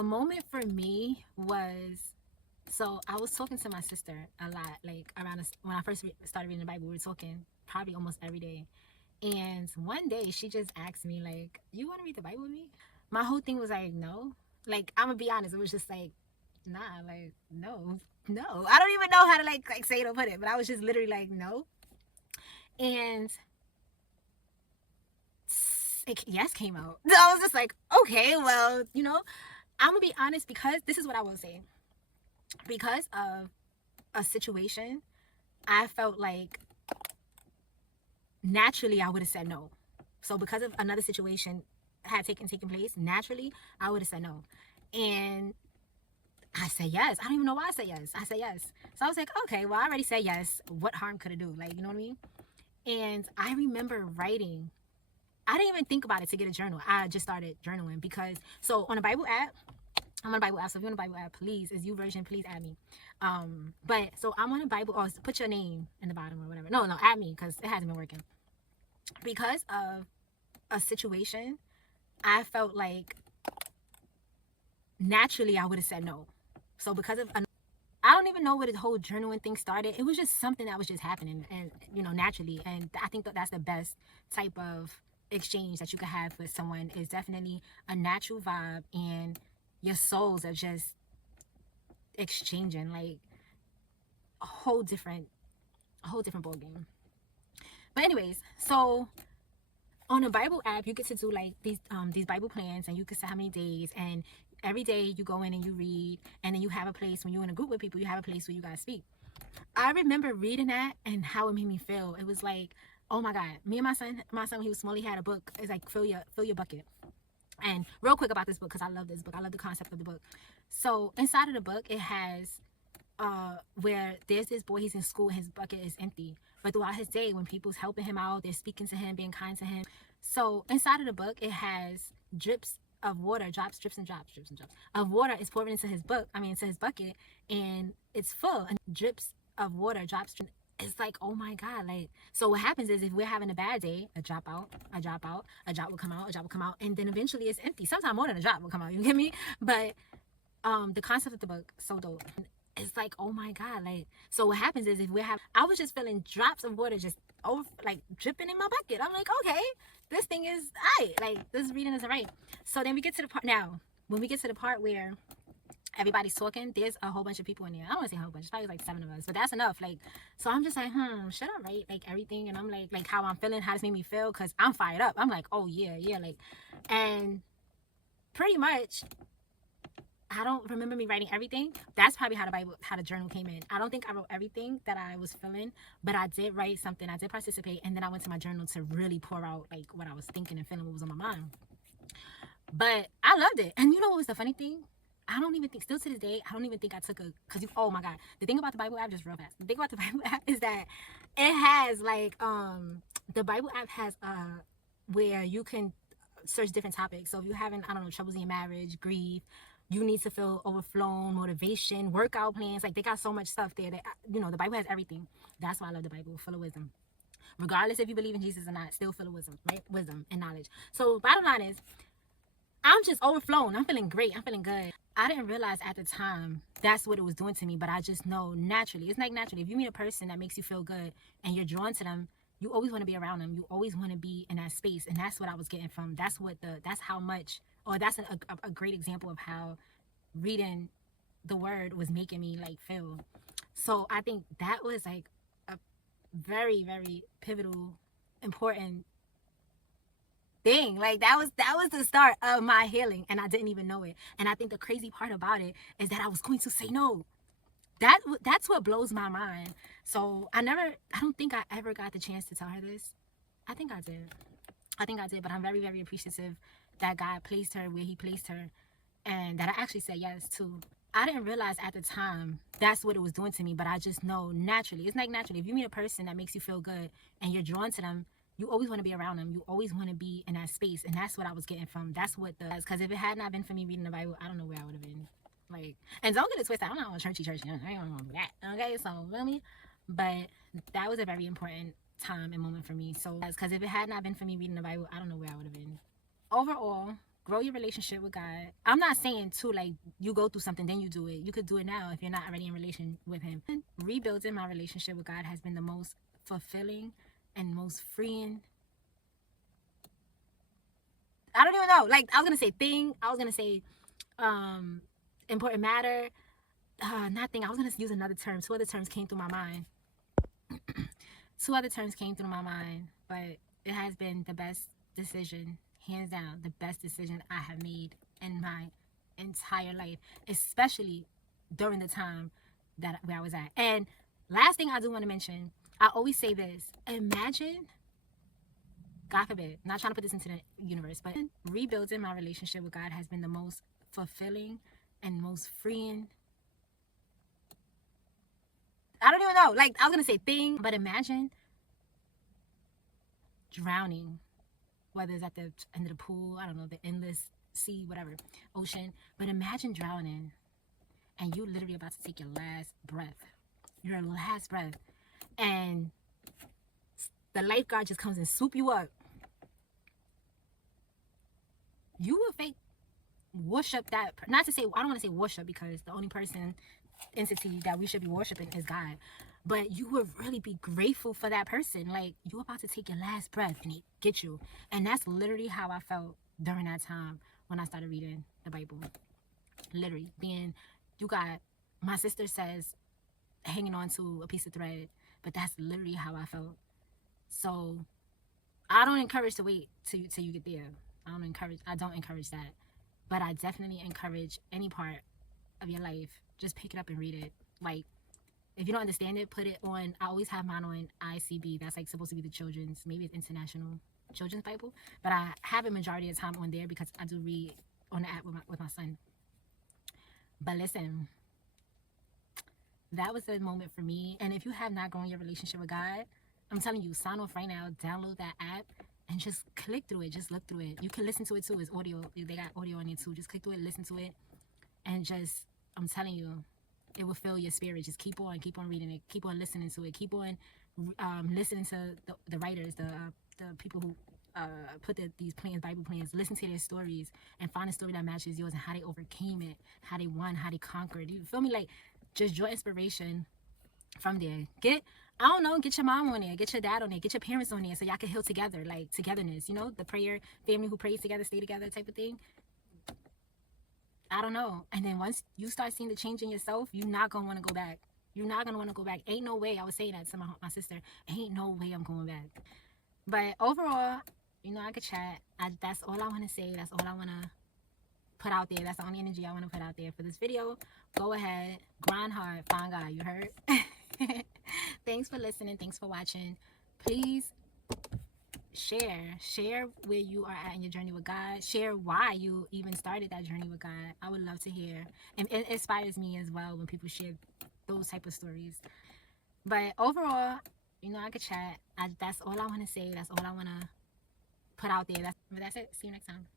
A moment for me was, so I was talking to my sister a lot, like around when I first started reading the Bible. We were talking probably almost every day. And one day she just asked me, like, "You want to read the Bible with me?" My whole thing was like, no. Like, I'm gonna be honest, it was just like, nah, like, no, no. I don't even know how to like say it or put it, but I was just literally like, no. And yes came out. So I was just like, okay, well, I'm gonna be honest, because this is what I will say. Because of a situation, I felt like naturally I would have said no. So because of another situation had taken place, naturally I would have said no. And I said yes. I don't even know why I said yes. I said yes. So I was like, okay, well, I already said yes. What harm could it do? Like, you know what I mean? And I remember writing. I didn't even think about it to get a journal. I just started journaling because, so on a Bible app, I'm on a Bible app. So if you're on a Bible app, please, is YouVersion, please add me. But so I'm on a Bible, or put your name in the bottom or whatever. No, no, add me, because it hasn't been working. Because of a situation, I felt like naturally I would have said no. So because of I don't even know where the whole journaling thing started. It was just something that was just happening, and naturally. And I think that that's the best type of exchange that you could have with someone, is definitely a natural vibe, and your souls are just exchanging, like a whole different ball game. But anyways, so on a Bible app, you get to do like these Bible plans, and you can set how many days, and every day you go in and you read, and then you have a place when you're in a group with people, you have a place where you guys speak. I remember reading that and how it made me feel. It was like, oh my God, me and my son when he was small, he had a book. It's like fill your bucket. And real quick about this book, because I love this book. I love the concept of the book. So inside of the book, it has where there's this boy, he's in school, and his bucket is empty. But throughout his day, when people's helping him out, they're speaking to him, being kind to him. So inside of the book, it has drips of water, drips and drops of water is pouring into his into his bucket, and it's full, and drips of water, drops. It's like, oh my God, like, so what happens is, if we're having a bad day, a drop out, a drop out, a drop will come out, a drop will come out, and then eventually it's empty. Sometimes more than a drop will come out, you get me? But the concept of the book, so dope. It's like, oh my God, like, so what happens is, if we have I was just feeling drops of water just over, like, dripping in my bucket. I'm like, okay, this thing is right, like, this reading is right. So then we get to the part now, when we get to the part where everybody's talking, there's a whole bunch of people in there. I don't want to say a whole bunch, it's probably like 7 of us, but that's enough. Like, so I'm just like, should I write like everything? And I'm like how I'm feeling, how this made me feel, because I'm fired up. I'm like, oh yeah, yeah, like. And pretty much, I don't remember me writing everything. That's probably how the journal came in. I don't think I wrote everything that I was feeling, but I did write something. I did participate, and then I went to my journal to really pour out like what I was thinking and feeling, what was on my mind. But I loved it. And you know what was the funny thing? I don't even think, still to this day, I don't even think I took because oh my God. The thing about the Bible app, just real fast. The thing about the Bible app is that it has like, the Bible app has where you can search different topics. So if you're having, I don't know, troubles in your marriage, grief, you need to feel overflown, motivation, workout plans. Like, they got so much stuff there that, the Bible has everything. That's why I love the Bible, full of wisdom. Regardless if you believe in Jesus or not, still full of wisdom, right? Wisdom and knowledge. So bottom line is, I'm just overflowing. I'm feeling great. I'm feeling good. I didn't realize at the time that's what it was doing to me, but I just know naturally. It's like naturally. If you meet a person that makes you feel good and you're drawn to them, you always want to be around them. You always want to be in that space. And that's what I was getting from. That's how much, or that's a great example of how reading the word was making me like feel. So I think that was like a very, very pivotal, important thing. Like, that was the start of my healing, and I didn't even know it. And I think the crazy part about it is that I was going to say no. That's what blows my mind. So I don't think I ever got the chance to tell her this. I think I did, but I'm very, very appreciative that God placed her where he placed her, and that I actually said yes to. I didn't realize at the time that's what it was doing to me, but I just know naturally. It's like naturally. If you meet a person that makes you feel good and you're drawn to them, you always want to be around them. You always want to be in that space. And that's what I was getting from. That's what because if it had not been for me reading the Bible, I don't know where I would have been. Like, and don't get it twisted. I'm not on churchy. I ain't gonna do that. Okay, so, feel me? But that was a very important time and moment for me. So, because if it had not been for me reading the Bible, I don't know where I would have been. Overall, grow your relationship with God. I'm not saying to like you go through something then you do it. You could do it now if you're not already in relation with him. Rebuilding my relationship with God has been the most fulfilling and most freeing. I don't even know. Like I was gonna say thing. I was gonna say important matter. Nothing. I was gonna use another term. Two other terms came through my mind. Two other terms came through my mind, but it has been the best decision, hands down, the best decision I have made in my entire life, especially during the time that where I was at. And last thing I do want to mention, I always say this: imagine, God forbid, not trying to put this into the universe, but rebuilding my relationship with God has been the most fulfilling and most freeing. I don't even know. Like I was gonna say thing, but imagine drowning, whether it's at the end of the pool, I don't know, the endless sea, whatever, ocean. But imagine drowning and you literally about to take your last breath. Your last breath. And the lifeguard just comes and swoop you up. You will fake worship that. Not to say, I don't want to say worship because the only person, entity that we should be worshiping is God. But you would really be grateful for that person. Like, you're about to take your last breath and he get you. And that's literally how I felt during that time when I started reading the Bible. Literally. Being, you got, my sister says, hanging on to a piece of thread. But that's literally how I felt. So, I don't encourage to wait till you get there. I don't encourage that. But I definitely encourage any part of your life, just pick it up and read it. Like, if you don't understand it, put it on. I always have mine on ICB. That's like supposed to be the children's, maybe it's International Children's Bible, but I have a majority of the time on there because I do read on the app with my son. But listen, that was the moment for me. And if you have not grown your relationship with God, I'm telling you, sign off right now, download that app, and just click through it. Just look through it. You can listen to it too. It's audio. They got audio on it too. Just click through it, listen to it, and just, I'm telling you, it will fill your spirit. Just keep on reading it, keep on listening to it, keep on listening to the writers, the people who put these plans, Bible plans. Listen to their stories and find a story that matches yours and how they overcame it, how they won, how they conquered. You feel me? Like, just draw inspiration from there. Get your mom on there, get your dad on there, get your parents on there, so y'all can heal together, like togetherness. You know, the prayer family who prays together, stay together type of thing. I don't know. And then once you start seeing the change in yourself, you're not going to want to go back. You're not going to want to go back. Ain't no way. I was saying that to my sister. Ain't no way I'm going back. But overall, you know, I could chat. That's all I want to say. That's all I want to put out there. That's the only energy I want to put out there for this video. Go ahead. Grind hard. Find God. You heard? Thanks for listening. Thanks for watching. Please share where you are at in your journey with God. Share why you even started that journey with God. I would love to hear, and it inspires me as well when people share those type of stories. But overall, you know, I could chat. That's all I want to say. That's all I want to put out there. That's it. See you next time.